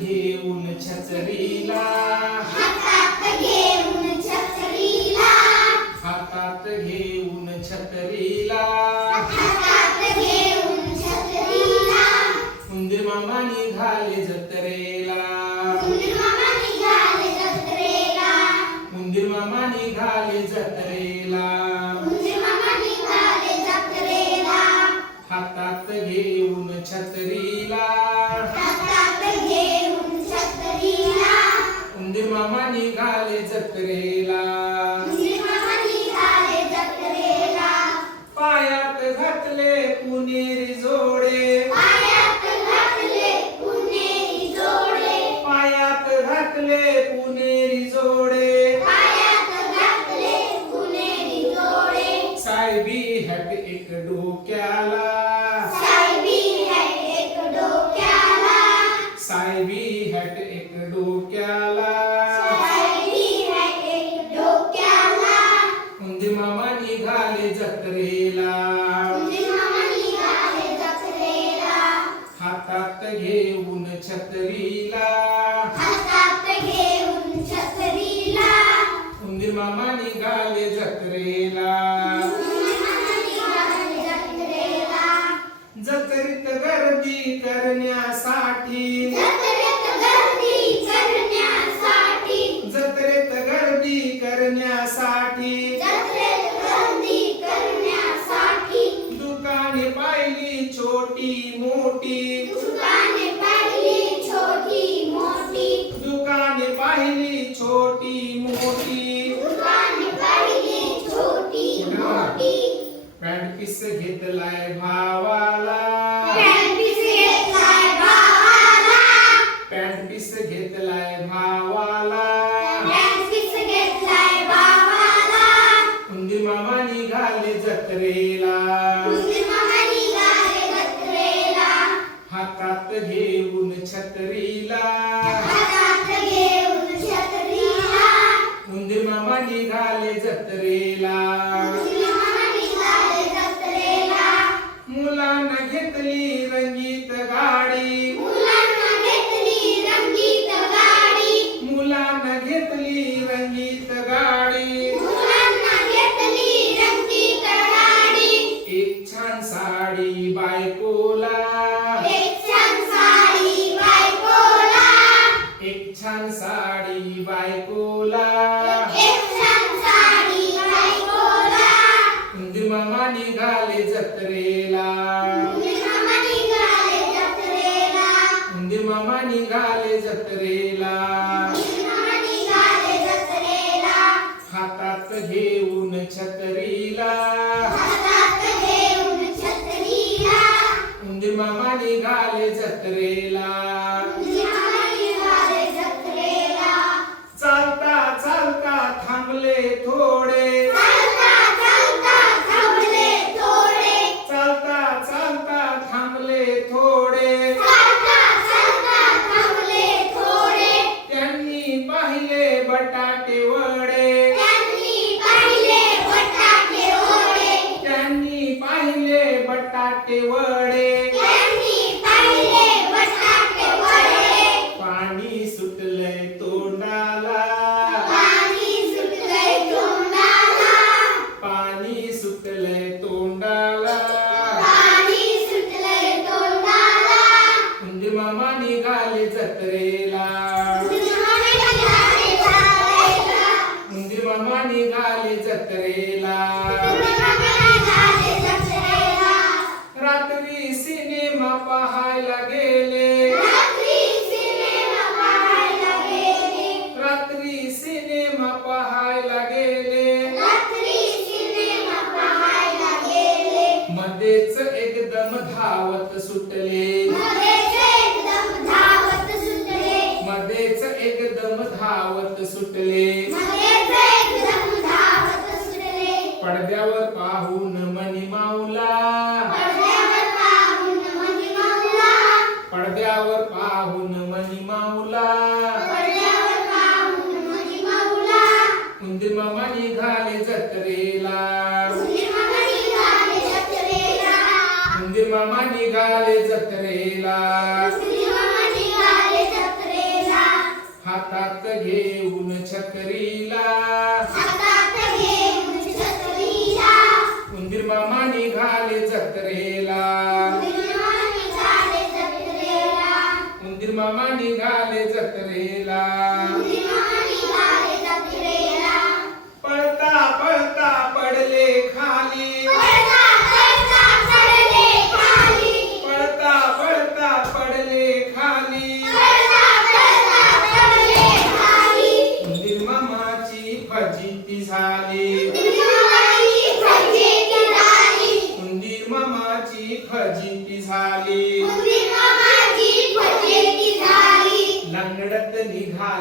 घेऊन छत्रीला. हातात घेऊन छत्रीला. हातात घेऊन छत्रीला. हातात घेऊन छत्रीला. उंदीर मामा निघाले जत्रेला. उंदीर मामा निघाले जत्रेला. उंदीर मामा निघाले जत्रेला. उंदीर मामा निघाले जत्रेला. हातात घेऊन छत्रीला डोक्याला. उंदीर मामा निघाले जत्रेला. हातात घेऊन छत्रीला. उंदीर मामा निघाले जत्रेला. जत्रेत गर्दी करण्यासाठी. छोटी मोठी. दुकाने पाहिली छोटी मोठी. दुकाने पाहिली छोटी मोठी. दुकाने पाहिली छोटी मोठी. पॅन्ट पीस घेतलाय भावाला रंगीत गाडी. मुलांना घेतली रंगीत गाडी. एक छान साडी बायकोला. घेऊन बटाटे वडे. पाणी सुटलंय तोंडाला. पाणी सुटलंय तोंडाला. उंदीर मामा निघाले जत्रेला. उंदीर मामा निघाले जत्रेला. पाहायला गेले. रात्री सिनेमा पाहायला गेले. मध्येच एकदम धावत सुटले. मध्येच एकदम धावत पाहून मनी माऊला. उंदीर मामा निघाले जत्रेला. उंदीर मामा निघाले जत्रेला. उंदीर मामा निघाले ผ่าน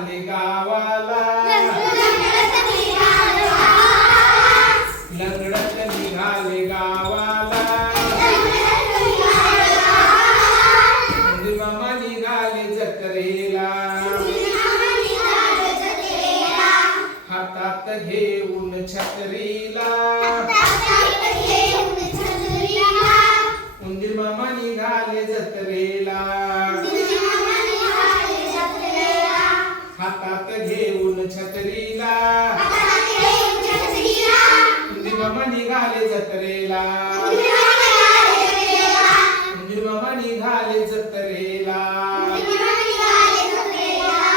छत्रीला उंदीर मामा निघाले जत्रेला